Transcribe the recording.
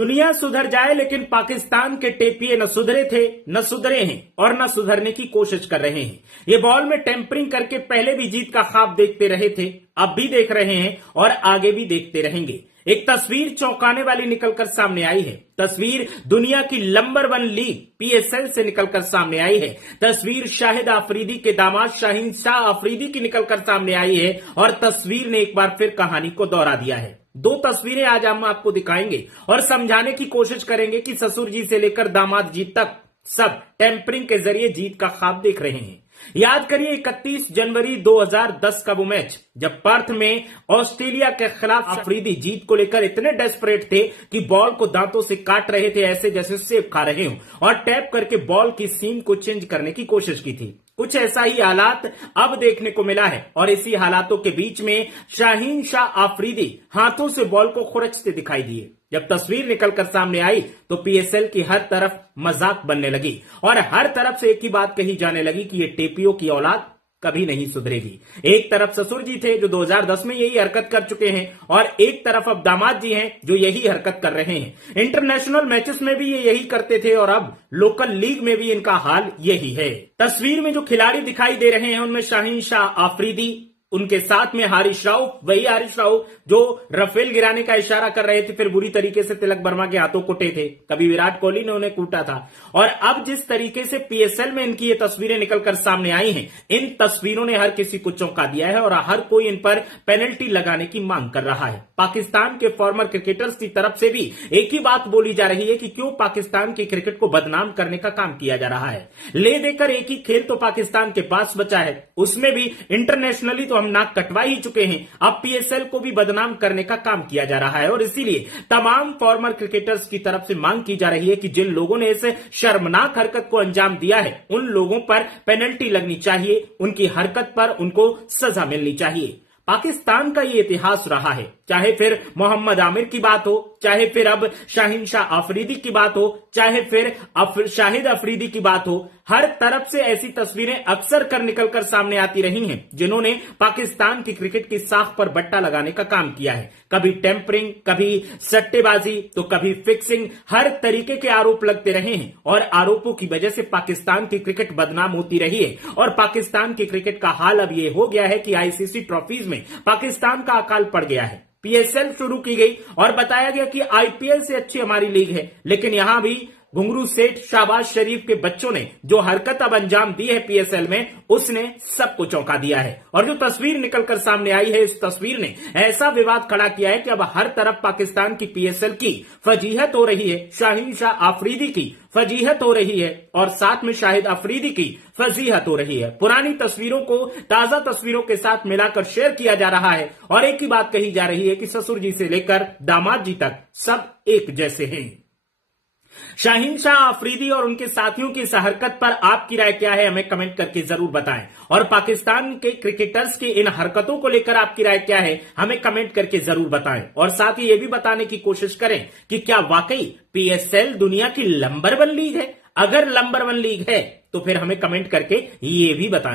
दुनिया सुधर जाए लेकिन पाकिस्तान के टेपिए न सुधरे थे, न सुधरे हैं और न सुधरने की कोशिश कर रहे हैं। ये बॉल में टेम्परिंग करके पहले भी जीत का ख्वाब देखते रहे थे, अब भी देख रहे हैं और आगे भी देखते रहेंगे। एक तस्वीर चौंकाने वाली निकलकर सामने आई है। तस्वीर दुनिया की नंबर 1 लीग पीएसएल से निकलकर सामने आई है। तस्वीर शाहिद अफरीदी के दामाद शाहीन शाह अफरीदी की निकलकर सामने आई है और तस्वीर ने एक बार फिर कहानी को दोहरा दिया है। 2 तस्वीरें आज हम आपको दिखाएंगे और समझाने की कोशिश करेंगे कि ससुर जी से लेकर दामाद जी तक सब टेम्परिंग के जरिए जीत का ख्वाब देख रहे हैं। याद करिए 31 जनवरी 2010 का वो मैच जब पर्थ में ऑस्ट्रेलिया के खिलाफ अफरीदी जीत को लेकर इतने डेस्परेट थे कि बॉल को दांतों से काट रहे थे, ऐसे जैसे सेब खा रहे हो, और टैप करके बॉल की सीम को चेंज करने की कोशिश की थी। कुछ ऐसा ही हालात अब देखने को मिला है और इसी हालातों के बीच में शाहीन शाह अफरीदी हाथों से बॉल को खुरचते दिखाई दिए। जब तस्वीर निकलकर सामने आई तो पीएसएल की हर तरफ मजाक बनने लगी और हर तरफ से एक ही बात कही जाने लगी कि ये टेपियों की औलाद कभी नहीं सुधरेगी। एक तरफ ससुर जी थे जो 2010 में यही हरकत कर चुके हैं और एक तरफ अब दामाद जी हैं जो यही हरकत कर रहे हैं। इंटरनेशनल मैचेस में भी ये यही करते थे और अब लोकल लीग में भी इनका हाल यही है। तस्वीर में जो खिलाड़ी दिखाई दे रहे हैं उनमें शाहीन शाह अफरीदी, उनके साथ में हारिस राउफ, वही हारिस राउफ जो रफेल गिराने का इशारा कर रहे थे, फिर बुरी तरीके से तिलक वर्मा के हाथों कुटे थे, कभी विराट कोहली ने उन्हें कूटा था। और अब जिस तरीके से पीएसएल में इनकी ये तस्वीरें निकलकर सामने आई हैं, इन तस्वीरों ने हर किसी को चौंका दिया है और हर कोई इन पर पेनल्टी लगाने की मांग कर रहा है। पाकिस्तान के फॉर्मर क्रिकेटर्स की तरफ से भी एक ही बात बोली जा रही है कि क्यों पाकिस्तान की क्रिकेट को बदनाम करने का काम किया जा रहा है। ले देकर एक ही खेल तो पाकिस्तान के पास बचा है, उसमें भी इंटरनेशनली तो हम नाक कटवा ही चुके हैं, अब पीएसएल को भी बदनाम करने का काम किया जा रहा है। और इसीलिए तमाम फॉर्मर क्रिकेटर्स की तरफ से मांग की जा रही है कि जिन लोगों ने इस शर्मनाक हरकत को अंजाम दिया है उन लोगों पर पेनल्टी लगनी चाहिए, उनकी हरकत पर उनको सजा मिलनी चाहिए। पाकिस्तान का ये इतिहास रहा है, चाहे फिर मोहम्मद आमिर की बात हो, चाहे फिर अब शाहीन शाह अफरीदी की बात हो, चाहे फिर शाहिद अफरीदी की बात हो, हर तरफ से ऐसी तस्वीरें अक्सर कर निकलकर सामने आती रही हैं जिन्होंने पाकिस्तान की क्रिकेट की साख पर बट्टा लगाने का काम किया है। कभी टेम्परिंग, कभी सट्टेबाजी, तो कभी फिक्सिंग, हर तरीके के आरोप लगते रहे हैं और आरोपों की वजह से पाकिस्तान की क्रिकेट बदनाम होती रही है। और पाकिस्तान की क्रिकेट का हाल अब ये हो गया है कि आईसीसी ट्रॉफीज में पाकिस्तान का अकाल पड़ गया है। पीएसएल शुरू की गई और बताया गया कि आईपीएल से अच्छी हमारी लीग है, लेकिन यहां भी घुंगरू सेठ शाहबाज शरीफ के बच्चों ने जो हरकत अब अंजाम दी है पीएसएल में, उसने सबको चौंका दिया है। और जो तस्वीर निकलकर सामने आई है, इस तस्वीर ने ऐसा विवाद खड़ा किया है कि अब हर तरफ पाकिस्तान की पीएसएल की फजीहत हो रही है, शाहीन शाह अफरीदी की फजीहत हो रही है और साथ में शाहिद अफरीदी की फजीहत हो रही है। पुरानी तस्वीरों को ताजा तस्वीरों के साथ मिलाकर शेयर किया जा रहा है और एक ही बात कही जा रही है कि ससुर जी से लेकर दामाद जी तक सब एक जैसे हैं। शाहीन शाह अफरीदी और उनके साथियों की इस हरकत पर आपकी राय क्या है, हमें कमेंट करके जरूर बताएं। और पाकिस्तान के क्रिकेटर्स की इन हरकतों को लेकर आपकी राय क्या है, हमें कमेंट करके जरूर बताएं। और साथ ही ये भी बताने की कोशिश करें कि क्या वाकई पीएसएल दुनिया की नंबर 1 लीग है। अगर नंबर 1 लीग है तो फिर हमें कमेंट करके ये भी बताएं।